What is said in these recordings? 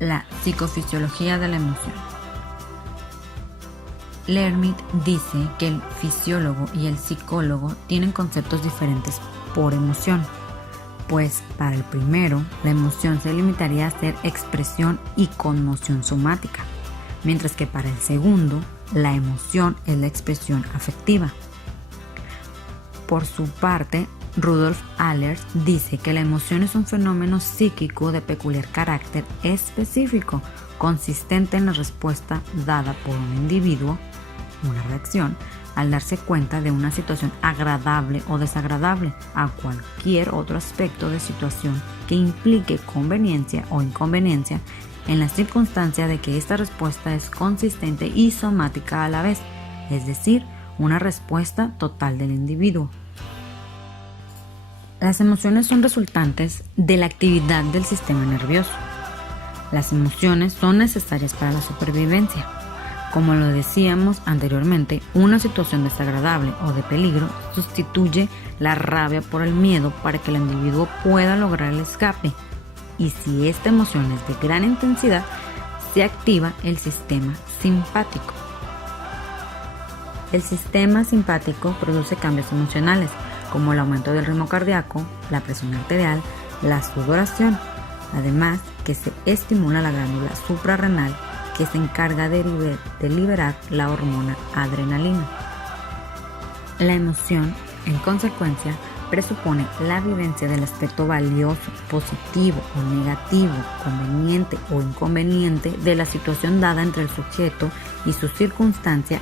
La psicofisiología de la emoción. Lermit dice que el fisiólogo y el psicólogo tienen conceptos diferentes por emoción, pues para el primero la emoción se limitaría a ser expresión y conmoción somática, mientras que para el segundo la emoción es la expresión afectiva. Por su parte, Rudolf Allers dice que la emoción es un fenómeno psíquico de peculiar carácter específico, consistente en la respuesta dada por un individuo, una reacción, al darse cuenta de una situación agradable o desagradable a cualquier otro aspecto de situación que implique conveniencia o inconveniencia, en la circunstancia de que esta respuesta es consistente y somática a la vez, es decir, una respuesta total del individuo. Las emociones son resultantes de la actividad del sistema nervioso. Las emociones son necesarias para la supervivencia. Como lo decíamos anteriormente, una situación desagradable o de peligro sustituye la rabia por el miedo para que el individuo pueda lograr el escape. Y si esta emoción es de gran intensidad, se activa el sistema simpático. El sistema simpático produce cambios emocionales, como el aumento del ritmo cardíaco, la presión arterial, la sudoración, además que se estimula la glándula suprarrenal que se encarga de liberar la hormona adrenalina. La emoción, en consecuencia, presupone la vivencia del aspecto valioso, positivo o negativo, conveniente o inconveniente de la situación dada entre el sujeto y su circunstancia.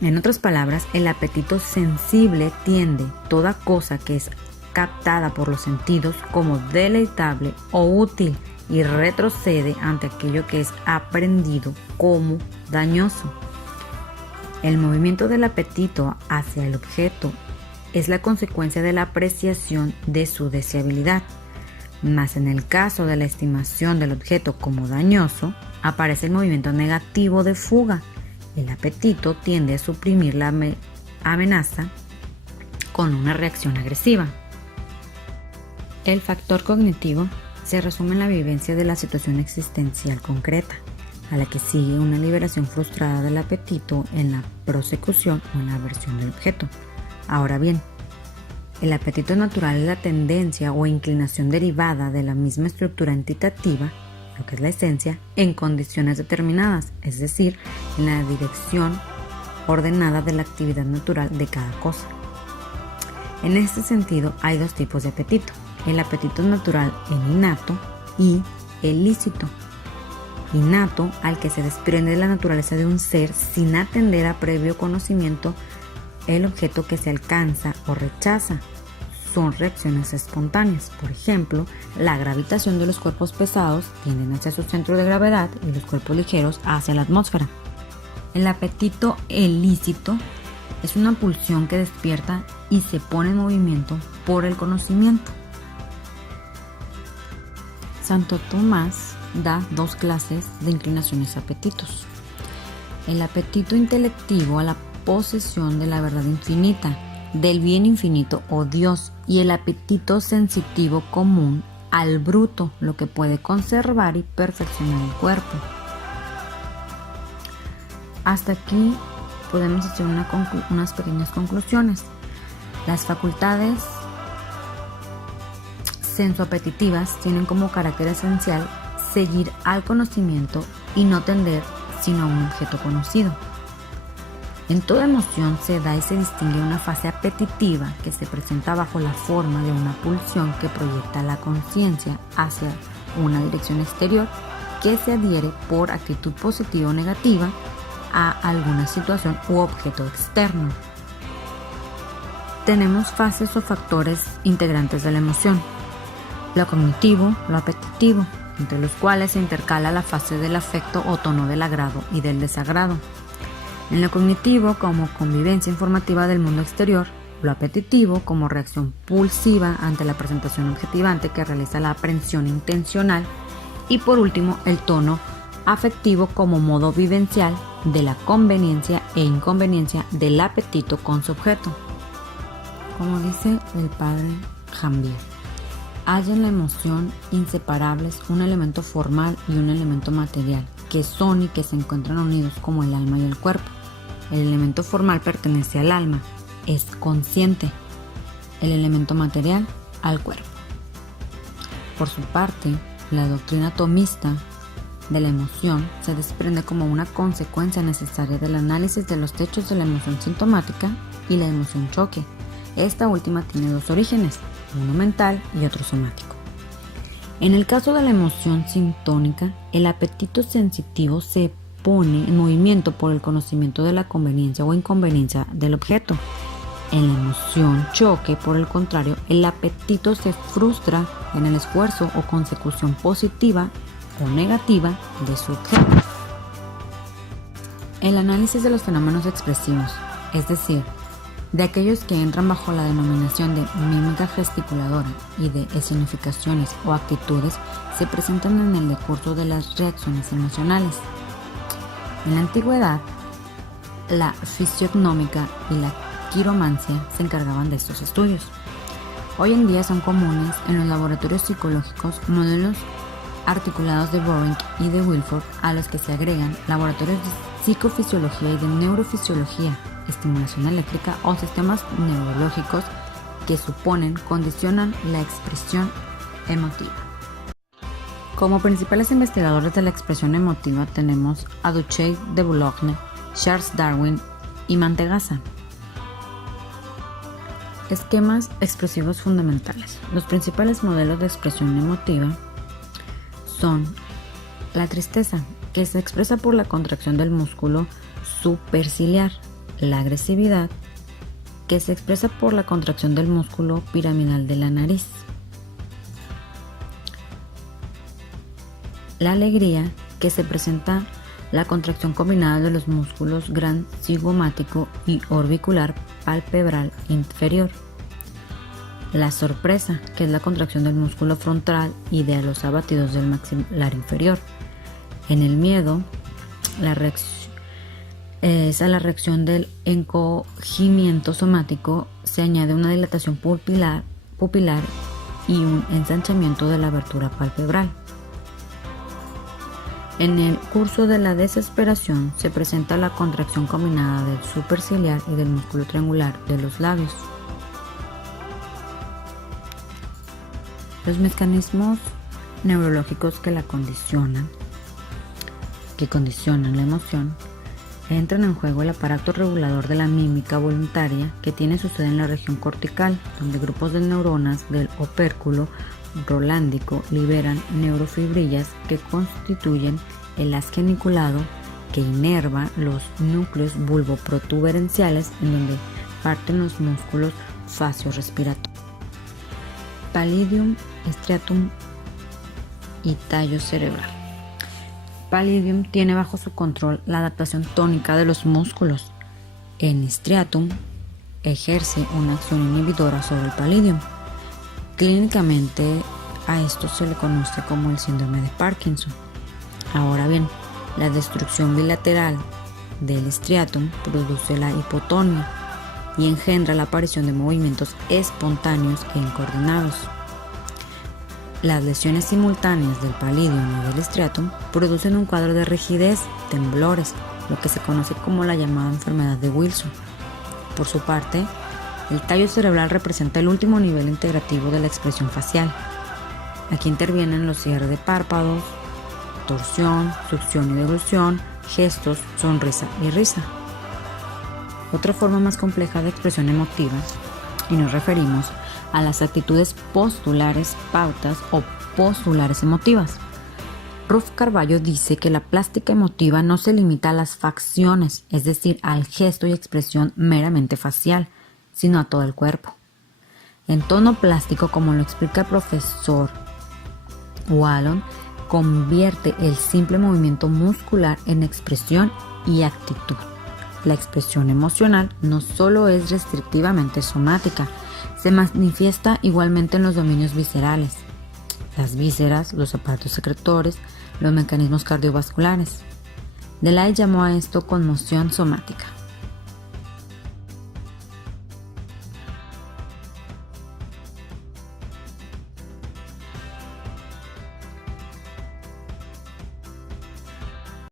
En otras palabras, el apetito sensible tiende toda cosa que es captada por los sentidos como deleitable o útil y retrocede ante aquello que es aprendido como dañoso. El movimiento del apetito hacia el objeto es la consecuencia de la apreciación de su deseabilidad, mas en el caso de la estimación del objeto como dañoso, aparece el movimiento negativo de fuga. El apetito tiende a suprimir la amenaza con una reacción agresiva. El factor cognitivo se resume en la vivencia de la situación existencial concreta, a la que sigue una liberación frustrada del apetito en la prosecución o en la aversión del objeto. Ahora bien, el apetito natural es la tendencia o inclinación derivada de la misma estructura entitativa, lo que es la esencia, en condiciones determinadas, es decir, en la dirección ordenada de la actividad natural de cada cosa. En este sentido, hay dos tipos de apetito: el apetito natural en innato y el lícito. Innato, al que se desprende de la naturaleza de un ser sin atender a previo conocimiento el objeto que se alcanza o rechaza. Son reacciones espontáneas. Por ejemplo, la gravitación de los cuerpos pesados tienden hacia su centro de gravedad y los cuerpos ligeros hacia la atmósfera. El apetito ilícito es una pulsión que despierta y se pone en movimiento por el conocimiento. Santo Tomás da dos clases de inclinaciones a apetitos: el apetito intelectivo a la posesión de la verdad infinita, del bien infinito o Dios, y el apetito sensitivo común al bruto, lo que puede conservar y perfeccionar el cuerpo. Hasta aquí podemos hacer unas pequeñas conclusiones. Las facultades sensoapetitivas tienen como carácter esencial seguir al conocimiento y no tender sino a un objeto conocido. En toda emoción se da y se distingue una fase apetitiva que se presenta bajo la forma de una pulsión que proyecta la conciencia hacia una dirección exterior que se adhiere por actitud positiva o negativa a alguna situación u objeto externo. Tenemos fases o factores integrantes de la emoción: lo cognitivo, lo apetitivo, entre los cuales se intercala la fase del afecto o tono del agrado y del desagrado. En lo cognitivo, como convivencia informativa del mundo exterior; lo apetitivo, como reacción pulsiva ante la presentación objetivante que realiza la aprehensión intencional; y por último, el tono afectivo, como modo vivencial de la conveniencia e inconveniencia del apetito con su objeto. Como dice el padre Jambier: Hay en la emoción inseparables un elemento formal y un elemento material, que son y que se encuentran unidos como el alma y el cuerpo. El elemento formal pertenece al alma, es consciente. El elemento material al cuerpo. Por su parte, la doctrina tomista de la emoción se desprende como una consecuencia necesaria del análisis de los hechos de la emoción sintomática y la emoción choque. Esta última tiene dos orígenes, uno mental y otro somático. En el caso de la emoción sintónica, el apetito sensitivo se pone en movimiento por el conocimiento de la conveniencia o inconveniencia del objeto. En la emoción choque, por el contrario, el apetito se frustra en el esfuerzo o consecución positiva o negativa de su objeto. El análisis de los fenómenos expresivos, es decir, de aquellos que entran bajo la denominación de mímica gesticuladora y de escenificaciones o actitudes, se presentan en el decurso de las reacciones emocionales. En la antigüedad, la fisiognómica y la quiromancia se encargaban de estos estudios. Hoy en día son comunes en los laboratorios psicológicos modelos articulados de Boring y de Wilford, a los que se agregan laboratorios de psicofisiología y de neurofisiología, estimulación eléctrica o sistemas neurológicos que condicionan la expresión emotiva. Como principales investigadores de la expresión emotiva tenemos a Duchesne de Boulogne, Charles Darwin y Mantegazza. Esquemas expresivos fundamentales. Los principales modelos de expresión emotiva son la tristeza, que se expresa por la contracción del músculo superciliar, la agresividad, que se expresa por la contracción del músculo piramidal de la nariz, la alegría, que se presenta la contracción combinada de los músculos gran cigomático y orbicular palpebral inferior, la sorpresa, que es la contracción del músculo frontal y de los abatidos del maxilar inferior. En el miedo, la reacción del encogimiento somático se añade una dilatación pupilar y un ensanchamiento de la abertura palpebral. En el curso de la desesperación se presenta la contracción combinada del superciliar y del músculo triangular de los labios. Los mecanismos neurológicos que condicionan la emoción, entran en juego el aparato regulador de la mímica voluntaria, que tiene su sede en la región cortical, donde grupos de neuronas del opérculo rolándico liberan neurofibrillas que constituyen el haz geniculado que inerva los núcleos bulboprotuberenciales, en donde parten los músculos faciorespiratorios. Pallidum, striatum y tallo cerebral. Pallidum tiene bajo su control la adaptación tónica de los músculos. En striatum ejerce una acción inhibidora sobre el pallidum. Clínicamente a esto se le conoce como el síndrome de Parkinson. Ahora bien, la destrucción bilateral del striatum produce la hipotonía y engendra la aparición de movimientos espontáneos e incoordinados. Las lesiones simultáneas del pallidum y del striatum producen un cuadro de rigidez, temblores, lo que se conoce como la llamada enfermedad de Wilson. Por su parte, el tallo cerebral representa el último nivel integrativo de la expresión facial. Aquí intervienen los cierres de párpados, torsión, succión y deglución, gestos, sonrisa y risa. Otra forma más compleja de expresión emotiva, y nos referimos a las actitudes postulares, pautas o postulares emotivas. Ruth Carballo dice que la plástica emotiva no se limita a las facciones, es decir, al gesto y expresión meramente facial, sino a todo el cuerpo. En tono plástico, como lo explica el profesor Wallon, convierte el simple movimiento muscular en expresión y actitud. La expresión emocional no solo es restrictivamente somática, se manifiesta igualmente en los dominios viscerales, las vísceras, los aparatos secretores, los mecanismos cardiovasculares. Delay llamó a esto conmoción somática.